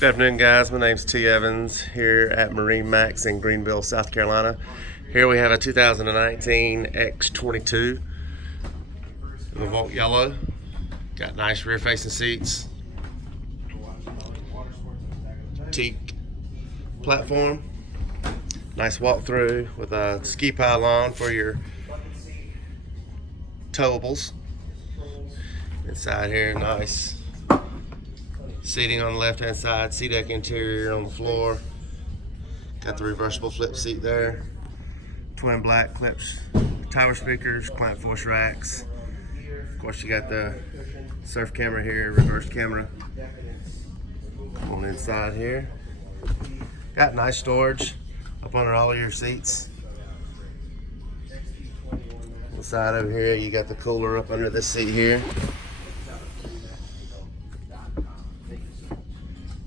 Good afternoon, guys. My name's T. Evans here at MarineMax in Greenville, South Carolina. Here we have a 2019 X22 Revolt Yellow. Got nice rear-facing seats, teak platform, nice walk-through with a ski pylon for your towables. Inside here, nice seating on the left-hand side, seat deck interior on the floor. Got the reversible flip seat there. Twin black clips, tower speakers, clamp force racks. Of course, you got the surf camera here, reverse camera on the inside here. Got nice storage up under all of your seats. On the side over here, you got the cooler up under this seat here.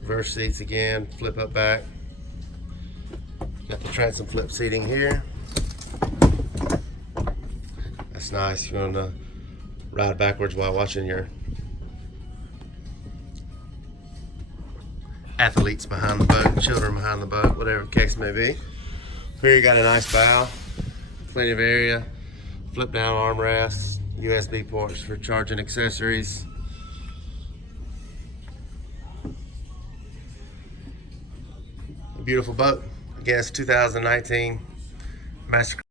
Reverse seats again, flip up back. Got the transom flip seating here. That's nice. You want to ride backwards while watching your athletes behind the boat, children behind the boat, whatever the case may be. Here you got a nice bow, plenty of area, flip down armrests, USB ports for charging accessories. Beautiful boat. Again, it's 2019 Mastercraft